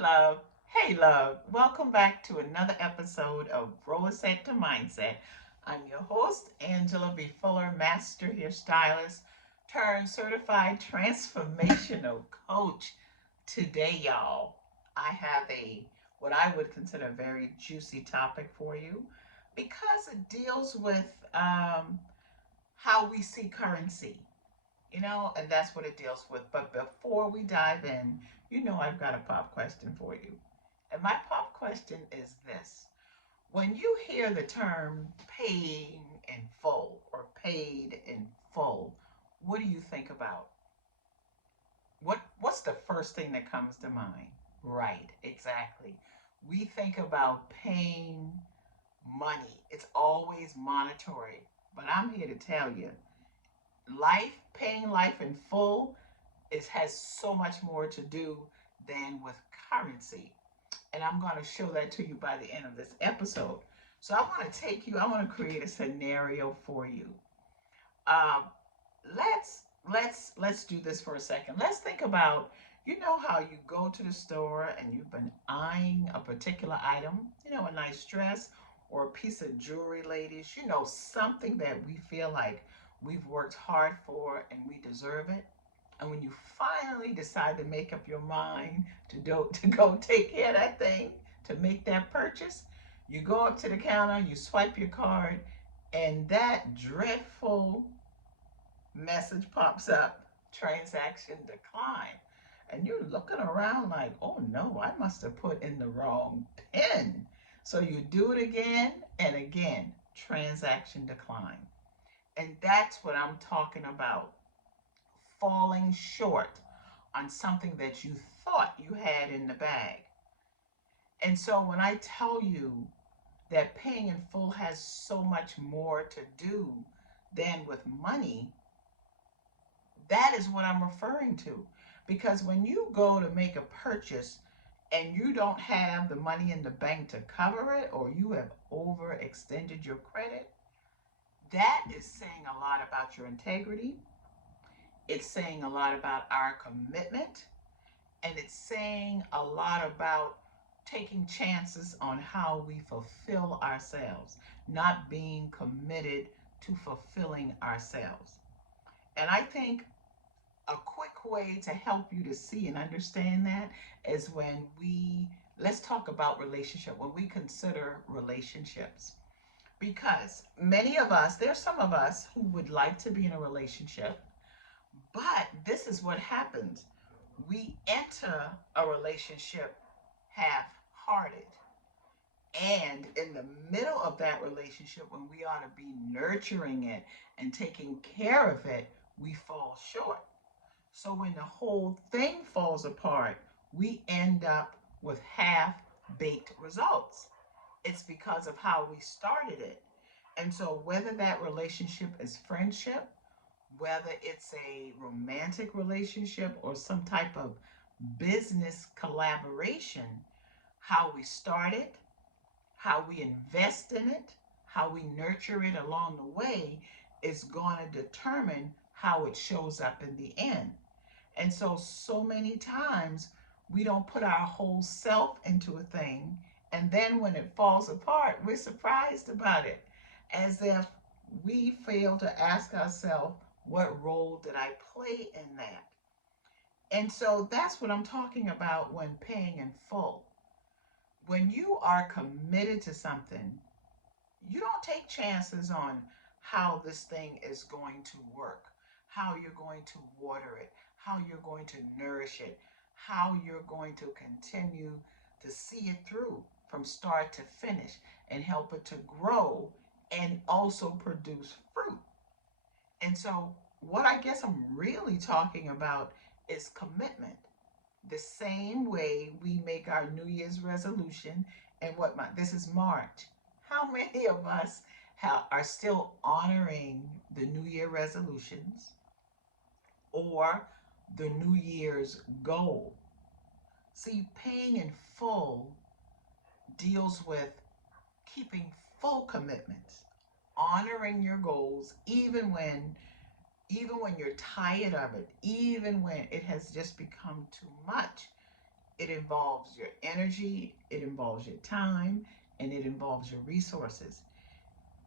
love. Hey, love. Welcome back to another episode of Rollerset to Mindset. I'm your host, Angela B. Fuller, Master Hairstylist turned certified transformational coach. Today, y'all, I have what I would consider a very juicy topic for you because it deals with how we see currency, and that's what it deals with. But before we dive in, I've got a pop question for you. And my pop question is this. When you hear the term paying in full or paid in full, what do you think about? What's the first thing that comes to mind? Right, exactly. We think about paying money. It's always monetary. But I'm here to tell you, paying life in full has so much more to do than with currency. And I'm going to show that to you by the end of this episode. So I want to create a scenario for you. Um, let's do this for a second. Let's think about, how you go to the store and you've been eyeing a particular item, a nice dress or a piece of jewelry, ladies, something that we feel like we've worked hard for and we deserve it. And when you finally decide to make up your mind to go take care of that thing, to make that purchase, you go up to the counter, you swipe your card, and that dreadful message pops up, transaction decline. And you're looking around like, oh no, I must have put in the wrong PIN. So you do it again and again, transaction decline. And that's what I'm talking about, falling short on something that you thought you had in the bag. And so when I tell you that paying in full has so much more to do than with money, that is what I'm referring to. Because when you go to make a purchase and you don't have the money in the bank to cover it, or you have overextended your credit, that is saying a lot about your integrity. It's saying a lot about our commitment, and it's saying a lot about taking chances on how we fulfill ourselves, not being committed to fulfilling ourselves. And I think a quick way to help you to see and understand that is let's talk about relationship, when we consider relationships. Because there's some of us who would like to be in a relationship, but this is what happens. We enter a relationship half hearted. And in the middle of that relationship, when we ought to be nurturing it and taking care of it, we fall short. So when the whole thing falls apart, we end up with half baked results. It's because of how we started it. And so whether that relationship is friendship, whether it's a romantic relationship or some type of business collaboration, how we start it, how we invest in it, how we nurture it along the way is going to determine how it shows up in the end. And so many times we don't put our whole self into a thing. And then when it falls apart, we're surprised about it, as if we fail to ask ourselves, what role did I play in that? And so that's what I'm talking about when paying in full. When you are committed to something, you don't take chances on how this thing is going to work, how you're going to water it, how you're going to nourish it, how you're going to continue to see it through from start to finish and help it to grow and also produce fruit. And so, what I guess I'm really talking about is commitment. The same way we make our New Year's resolution, and this is March. How many of us are still honoring the New Year resolutions or the New Year's goal? See, paying in full deals with keeping full commitments, honoring your goals even when you're tired of it, even when it has just become too much. It involves your energy, it involves your time, and it involves your resources.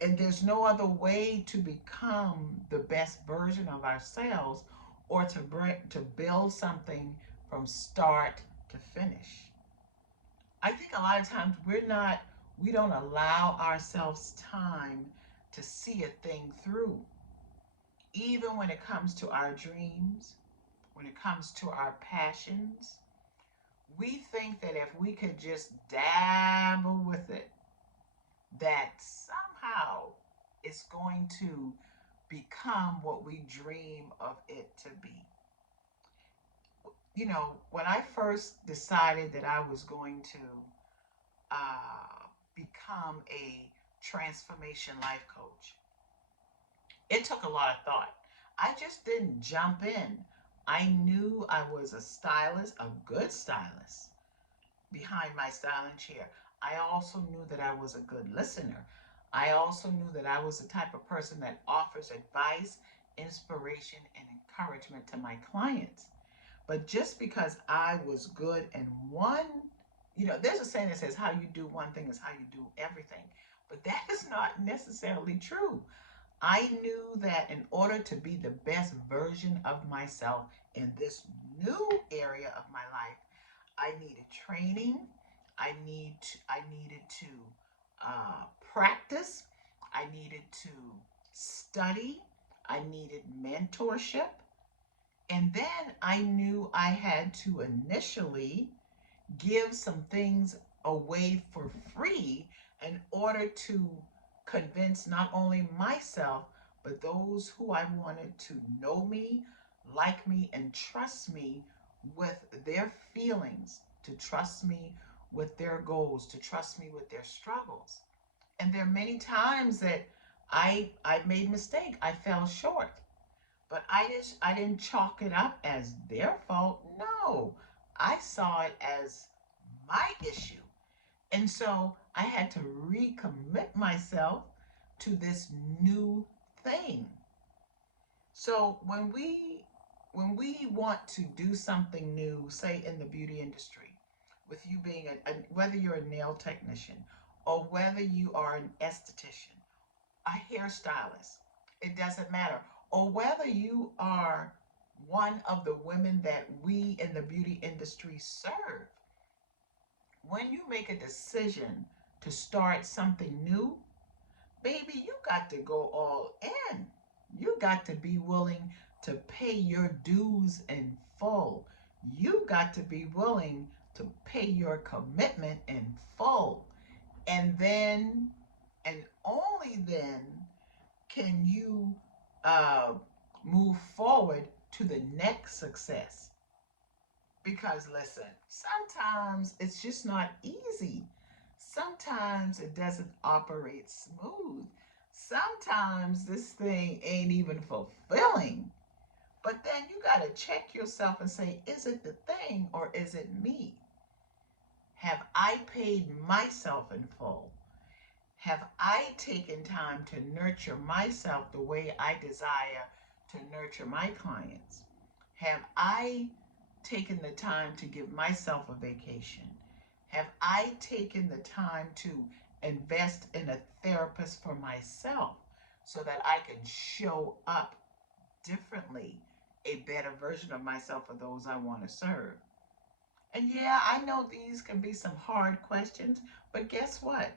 And there's no other way to become the best version of ourselves or to build something from start to finish. I think a lot of times we don't allow ourselves time to see a thing through. Even when it comes to our dreams, when it comes to our passions, we think that if we could just dabble with it, that somehow it's going to become what we dream of it to be. When I first decided that I was going to become a transformation life coach, it took a lot of thought. I just didn't jump in. I knew I was a stylist, a good stylist, behind my styling chair. I also knew that I was a good listener. I also knew that I was the type of person that offers advice, inspiration, and encouragement to my clients. But just because I was good in one, there's a saying that says, how you do one thing is how you do everything. But that is not necessarily true. I knew that in order to be the best version of myself in this new area of my life, I needed training. I needed to practice. I needed to study. I needed mentorship. And then I knew I had to initially give some things away for free in order to convince not only myself, but those who I wanted to know me, like me, and trust me with their feelings, to trust me with their goals, to trust me with their struggles. And there are many times that I made mistake. I fell short. But I didn't chalk it up as their fault. No. I saw it as my issue. And so I had to recommit myself to this new thing. So when we want to do something new, say in the beauty industry, with you being whether you're a nail technician or whether you are an esthetician, a hairstylist, it doesn't matter, or whether you are one of the women that we in the beauty industry serve, when you make a decision to start something new, baby, you got to go all in. You got to be willing to pay your dues in full. You got to be willing to pay your commitment in full. And then, and only then, can you uh, move forward to the next success. Because listen, sometimes it's just not easy. Sometimes it doesn't operate smooth. Sometimes this thing ain't even fulfilling. But then you got to check yourself and say, is it the thing or is it me? Have I paid myself in full? Have I taken time to nurture myself the way I desire to nurture my clients? Have I taken the time to give myself a vacation? Have I taken the time to invest in a therapist for myself so that I can show up differently, a better version of myself for those I want to serve? And yeah, I know these can be some hard questions, but guess what?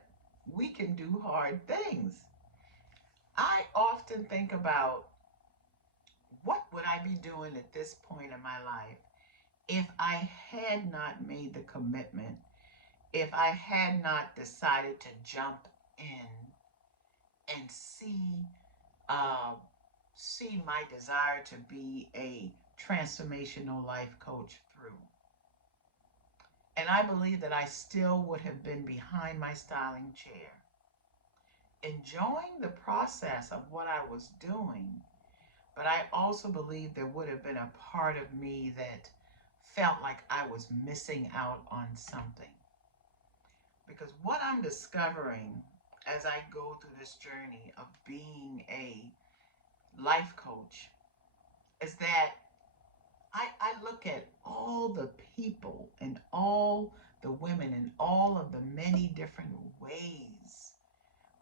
We can do hard things. I often think about what would I be doing at this point in my life if I had not made the commitment, if I had not decided to jump in and uh, see my desire to be a transformational life coach through. And I believe that I still would have been behind my styling chair, enjoying the process of what I was doing. But I also believe there would have been a part of me that felt like I was missing out on something. Because what I'm discovering as I go through this journey of being a life coach is that I look at all the people and all the women and all of the many different ways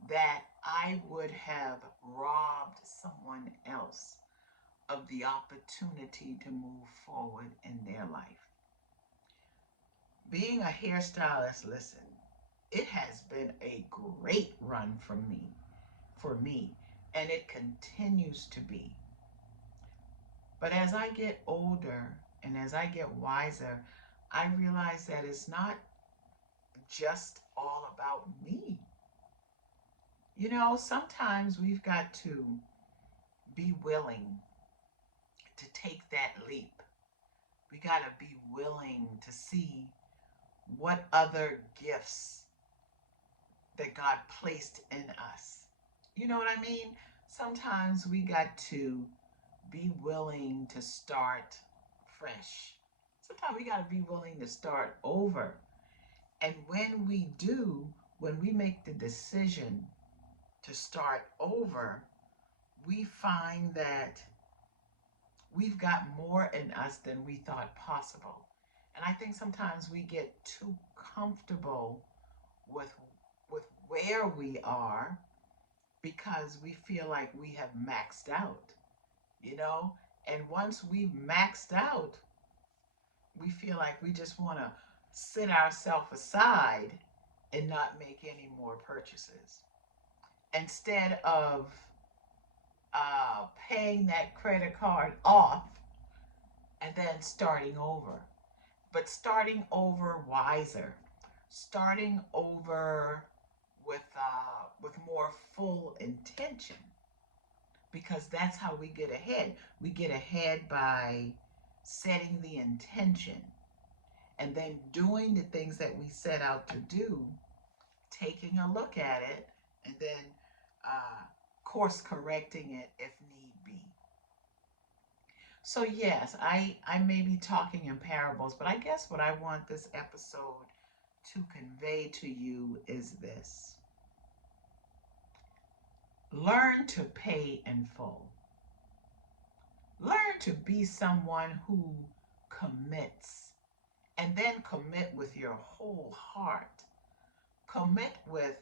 that I would have robbed someone else of the opportunity to move forward in their life. Being a hairstylist, listen, it has been a great run for me, and it continues to be. But as I get older and as I get wiser, I realize that it's not just all about me. Sometimes we've got to be willing to take that leap. We got to be willing to see what other gifts that God placed in us. You know what I mean? Sometimes we got to be willing to start fresh. Sometimes we got to be willing to start over. And when we do, when we make the decision to start over, we find that we've got more in us than we thought possible. And I think sometimes we get too comfortable with where we are because we feel like we have maxed out, you know? And once we've maxed out, we feel like we just want to sit ourselves aside and not make any more purchases. Instead of paying that credit card off and then starting over. But starting over wiser, starting over with more full intention, because that's how we get ahead. We get ahead by setting the intention and then doing the things that we set out to do, taking a look at it, and then course correcting it if need be. So, yes, I may be talking in parables, but I guess what I want this episode to convey to you is this: learn to pay in full. Learn to be someone who commits, and then commit with your whole heart. Commit with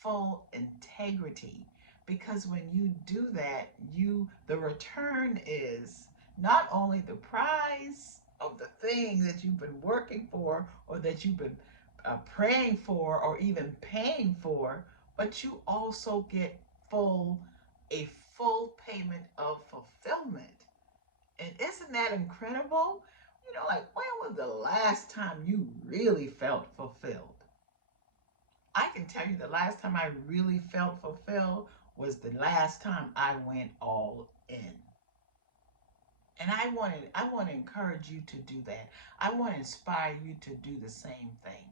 full integrity, because when you do that, the return is not only the prize of the thing that you've been working for or that you've been praying for or even paying for, but you also get full a full payment of fulfillment. And isn't that incredible? Like, when was the last time you really felt fulfilled? I can tell you the last time I really felt fulfilled was the last time I went all in. And I want to encourage you to do that. I want to inspire you to do the same thing.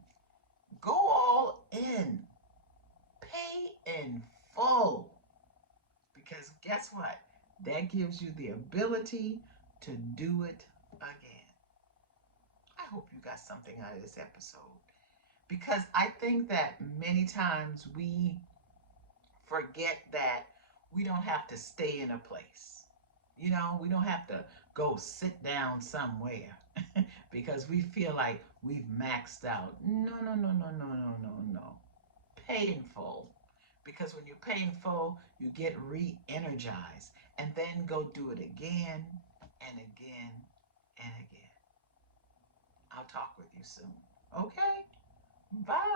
Go all in. Pay in full. Because guess what? That gives you the ability to do it again. I hope you got something out of this episode. Because I think that many times we forget that we don't have to stay in a place. We don't have to go sit down somewhere because we feel like we've maxed out. No, no, no, no, no, no, no, no. Pay in full. Because when you pay in full, you get re energized and then go do it again and again and again. I'll talk with you soon. Okay? Bye.